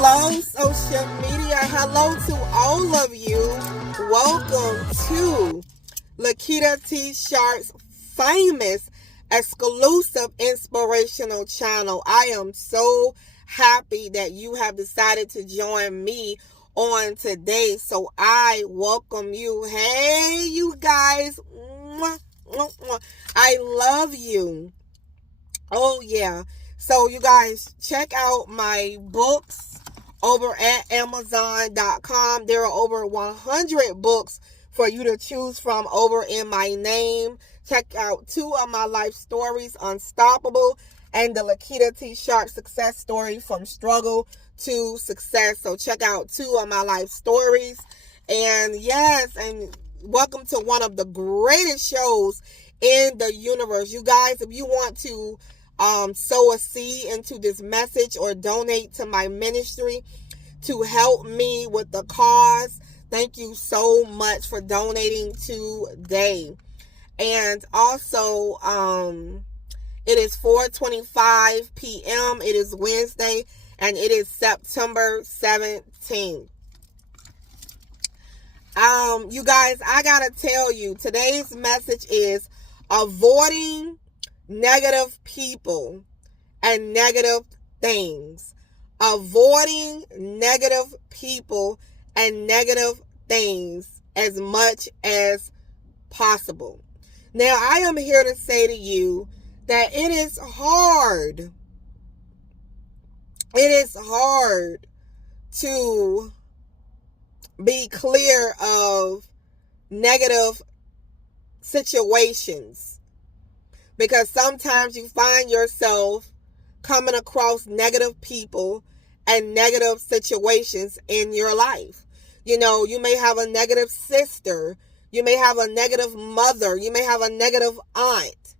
Hello, social media. Hello to all of you. Welcome to Lakita T Sharpe's famous exclusive inspirational channel. I am so happy that you have decided to join me on today. So I welcome you. Hey, you guys. I love you. Oh, yeah. So, you guys, check out my books over at Amazon.com. There are over 100 books for you to choose from over in my name. Check out 2 of my life stories, Unstoppable and the Lakita T Sharpe success story, From Struggle to Success. So, check out 2 of my life stories. And yes, and welcome to one of the greatest shows in the universe. You guys, if you want to sow a seed into this message or donate to my ministry to help me with the cause, thank you so much for donating today. And also, it is 4:25 p.m. It is Wednesday, and it is September 17th. You guys, I gotta tell you, today's message is avoiding negative people and negative things. Avoiding negative people and negative things as much as possible. Now, I am here to say to you that it is hard. It is hard to be clear of negative situations, because sometimes you find yourself coming across negative people and negative situations in your life. You know, you may have a negative sister. You may have a negative mother. You may have a negative aunt.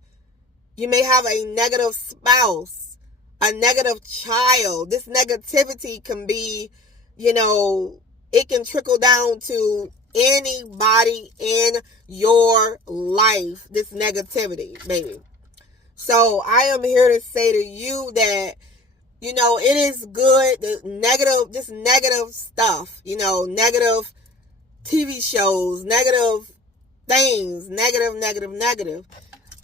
You may have a negative spouse, a negative child. This negativity can be, it can trickle down to anybody in your life. This negativity, baby. So I am here to say to you that, it is good, this negative stuff, negative TV shows, negative things, negative.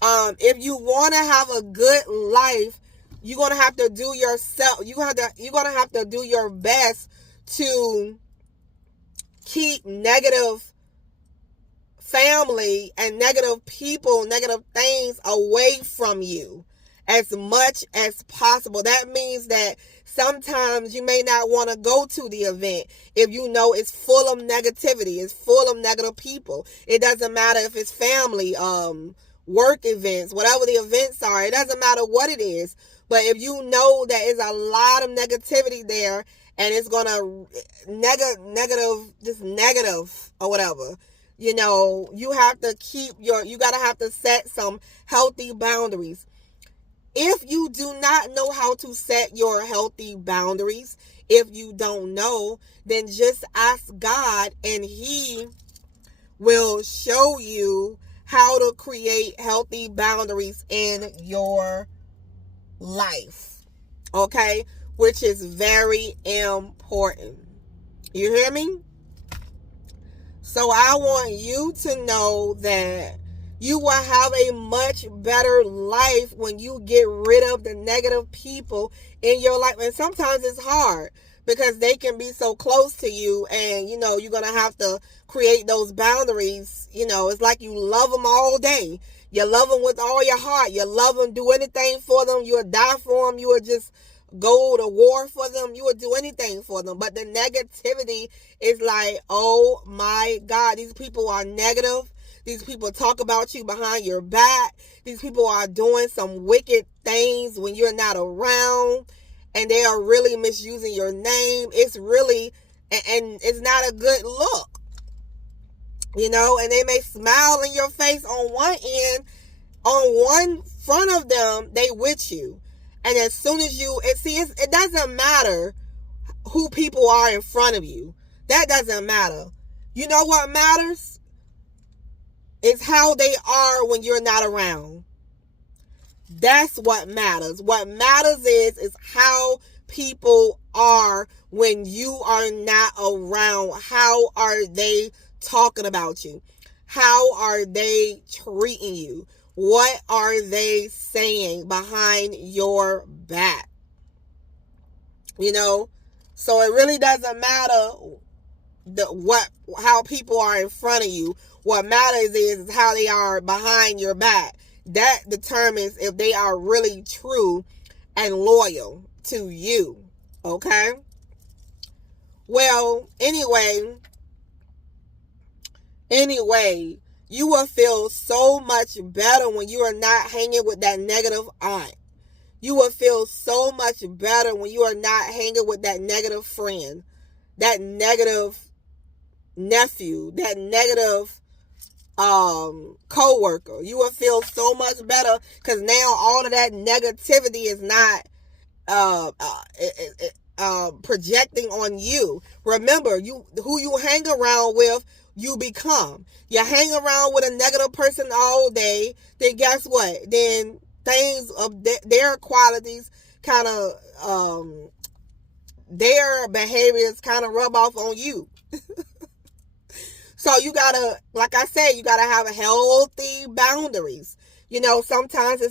If you want to have a good life, you're going to have to do yourself, you're going to have to do your best to keep negative family and negative people, negative things away from you as much as possible. That means that sometimes you may not want to go to the event if you know it's full of negativity, it's full of negative people. It doesn't matter if it's family, work events, whatever the events are. It doesn't matter what it is. But if you know that there's a lot of negativity there and it's going to negative or whatever, you have to you got to have to set some healthy boundaries. If you do not know how to set your healthy boundaries, if you don't know, then just ask God and He will show you how to create healthy boundaries in your life. Okay? Which is very important. You hear me? So I want you to know that you will have a much better life when you get rid of the negative people in your life. And sometimes it's hard because they can be so close to you, and, you're going to have to create those boundaries. It's like you love them all day. You love them with all your heart. You love them, do anything for them. You would die for them. You would just go to war for them. You would do anything for them. But the negativity is like, oh my God, these people are negative. These people talk about you behind your back. These people are doing some wicked things when you're not around, and they are really misusing your name. It's really, and it's not a good look, and they may smile in your face on one end, on one front of them, they with you. And as soon as it doesn't matter who people are in front of you. That doesn't matter. You know what matters? It's how they are when you're not around. That's what matters. What matters is how people are when you are not around. How are they talking about you? How are they treating you? What are they saying behind your back? You know, so it really doesn't matter how people are in front of you. What matters is how they are behind your back. That determines if they are really true and loyal to you. Okay? Well, anyway, you will feel so much better when you are not hanging with that negative aunt. You will feel so much better when you are not hanging with that negative friend, that negative nephew, that negative co-worker. You will feel so much better because now all of that negativity is not projecting on you. Remember, who you hang around with, you become. You hang around with a negative person all day, then guess what? Then things of their qualities kind of their behaviors kind of rub off on you. So you gotta, like I said, you gotta have healthy boundaries. You know, sometimes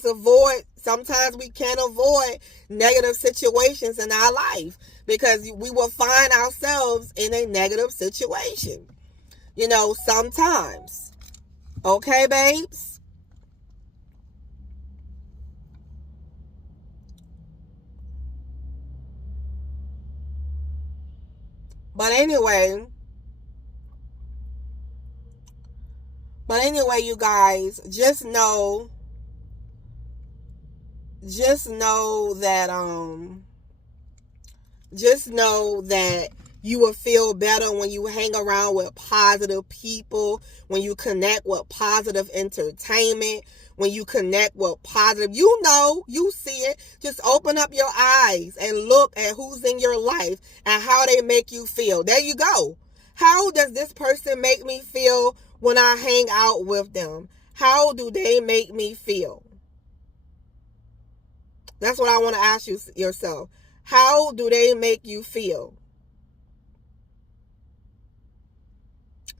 sometimes we can't avoid negative situations in our life because we will find ourselves in a negative situation. You know, sometimes. Okay, babes? But anyway, you guys, just know that you will feel better when you hang around with positive people, when you connect with positive entertainment, when you connect with positive, you see it. Just open up your eyes and look at who's in your life and how they make you feel. There you go. How does this person make me feel when I hang out with them? How do they make me feel? That's what I want to ask you yourself. How do they make you feel?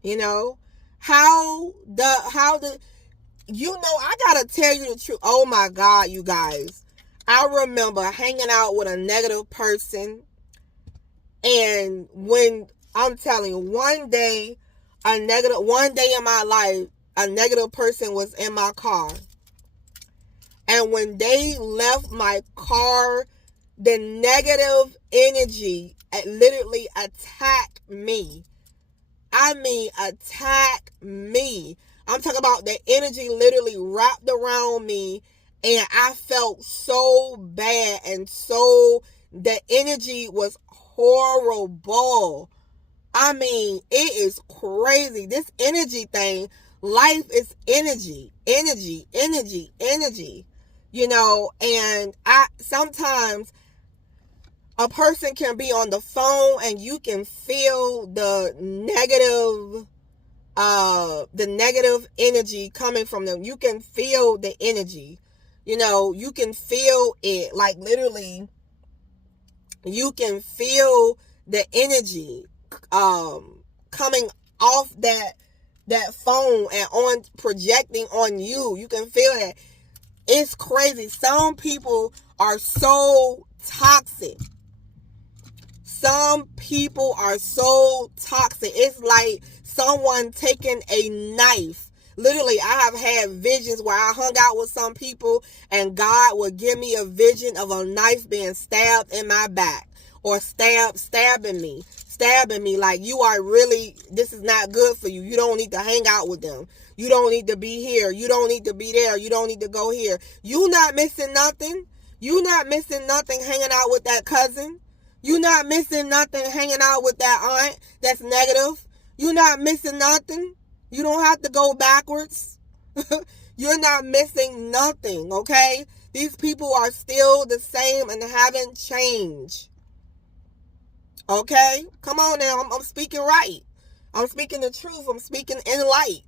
You know, I gotta tell you the truth. Oh my God, you guys. I remember hanging out with a negative person, and when I'm telling you, one day in my life, a negative person was in my car. And when they left my car, the negative energy literally attacked me. I mean, attack me. I'm talking about the energy literally wrapped around me, and I felt so bad, and so the energy was horrible. I mean, it is crazy. This energy thing, life is energy. You know, and sometimes a person can be on the phone and you can feel the negative energy coming from them. You can feel the energy. You know, you can feel it, like literally you can feel the energy coming off that phone and on projecting on you. You can feel that. It's crazy. Some people are so toxic. Some people are so toxic. It's like someone taking a knife. Literally, I have had visions where I hung out with some people and God would give me a vision of a knife being stabbed in my back, or stabbing me like, you are really, this is not good for you. You don't need to hang out with them. You don't need to be here. You don't need to be there. You don't need to go here. You not missing nothing. You not missing nothing hanging out with that cousin. You not missing nothing hanging out with that aunt that's negative. You not missing nothing. You don't have to go backwards. You're not missing nothing, okay? These people are still the same and haven't changed. Okay? Come on now. I'm speaking right. I'm speaking the truth. I'm speaking in light.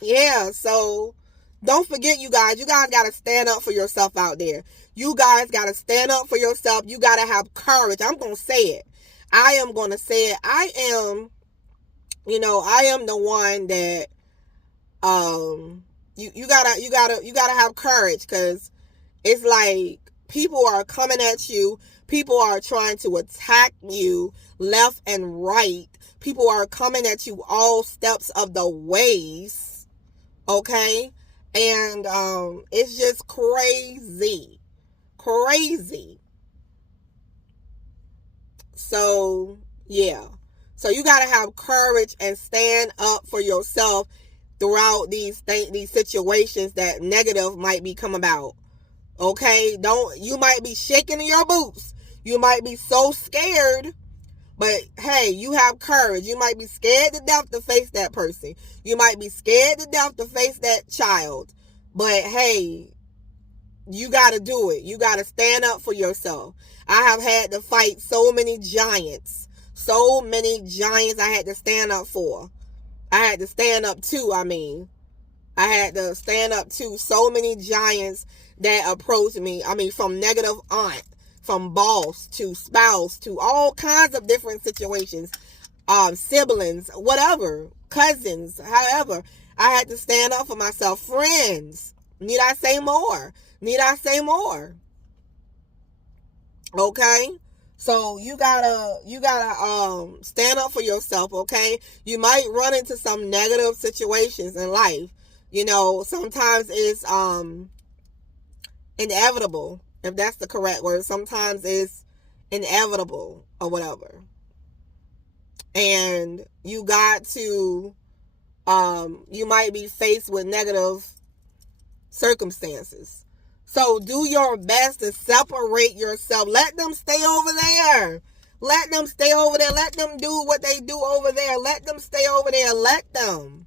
Yeah, so don't forget, you guys. You guys got to stand up for yourself out there. You guys got to stand up for yourself. You got to have courage. I'm going to say it. I am going to say it. I am the one that, you gotta have courage, because it's like people are coming at you. People are trying to attack you left and right. People are coming at you all steps of the ways. Okay? And it's just crazy. Crazy. So, yeah. So you got to have courage and stand up for yourself throughout these situations that negative might be come about. Okay? You might be shaking in your boots. You might be so scared, but hey, you have courage. You might be scared to death to face that person. You might be scared to death to face that child. But hey, you got to do it. You got to stand up for yourself. I have had to fight so many giants. So many giants I had to stand up for. I had to stand up to, I had to stand up to so many giants that approached me. From negative aunt, from boss to spouse to all kinds of different situations. Siblings, whatever, cousins, however. I had to stand up for myself. Friends. Need I say more? Need I say more? Okay? So you gotta stand up for yourself, okay? You might run into some negative situations in life. Sometimes it's inevitable, if that's the correct word. Sometimes it's inevitable or whatever. And you got to you might be faced with negative circumstances. So do your best to separate yourself. Let them stay over there. Let them stay over there. Let them do what they do over there. Let them stay over there. Let them.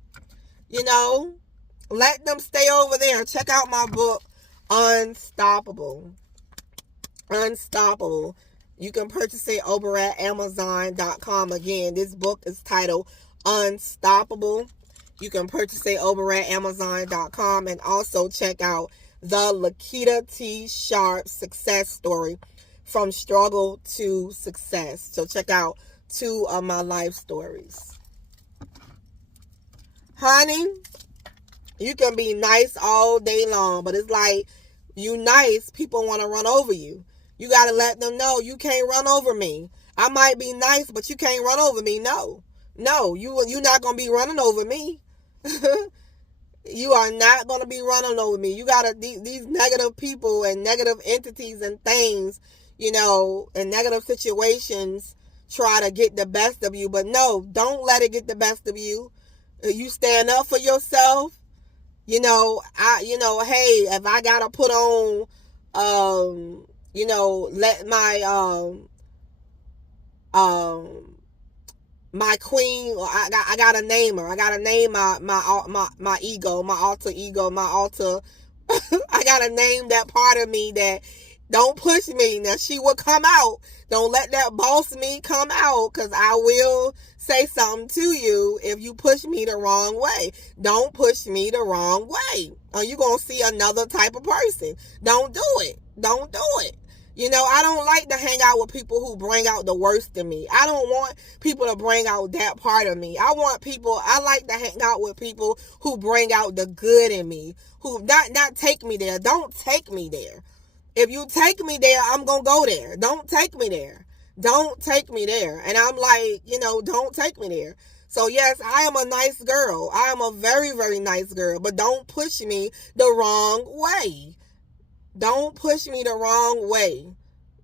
Let them stay over there. Check out my book, Unstoppable. Unstoppable. You can purchase it over at Amazon.com. Again, this book is titled Unstoppable. You can purchase it over at Amazon.com, and also check out the Lakita T Sharpe success story, From Struggle to Success. So check out 2 of my life stories. Honey, you can be nice all day long, but it's like you nice, people want to run over you. You got to let them know you can't run over me. I might be nice, but you can't run over me. No, you're not going to be running over me. You are not going to be running over me. You got to, these negative people and negative entities and things, and negative situations try to get the best of you. But no, don't let it get the best of you. You stand up for yourself. Hey, if I got to put on, let my queen, I gotta name her. I gotta name my ego, my alter ego, my alter. I gotta name that part of me that don't push me. Now she will come out. Don't let that boss me come out, because I will say something to you if you push me the wrong way. Don't push me the wrong way, or you're gonna see another type of person. Don't do it. Don't do it. I don't like to hang out with people who bring out the worst in me. I don't want people to bring out that part of me. I like to hang out with people who bring out the good in me, who not take me there. Don't take me there. If you take me there, I'm going to go there. Don't take me there. Don't take me there. And I'm like, don't take me there. So yes, I am a nice girl. I am a very, very nice girl, but don't push me the wrong way. Don't push me the wrong way.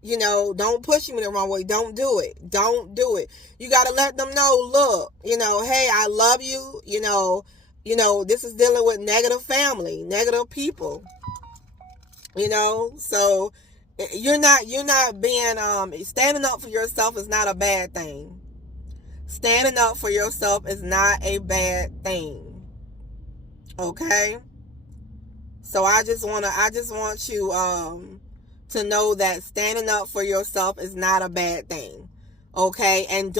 Don't push me the wrong way. Don't do it. Don't do it. You got to let them know, look, hey, I love you. This is dealing with negative family, negative people. So you're not being, standing up for yourself is not a bad thing. Standing up for yourself is not a bad thing. Okay? So I just want you to know that standing up for yourself is not a bad thing. Okay? And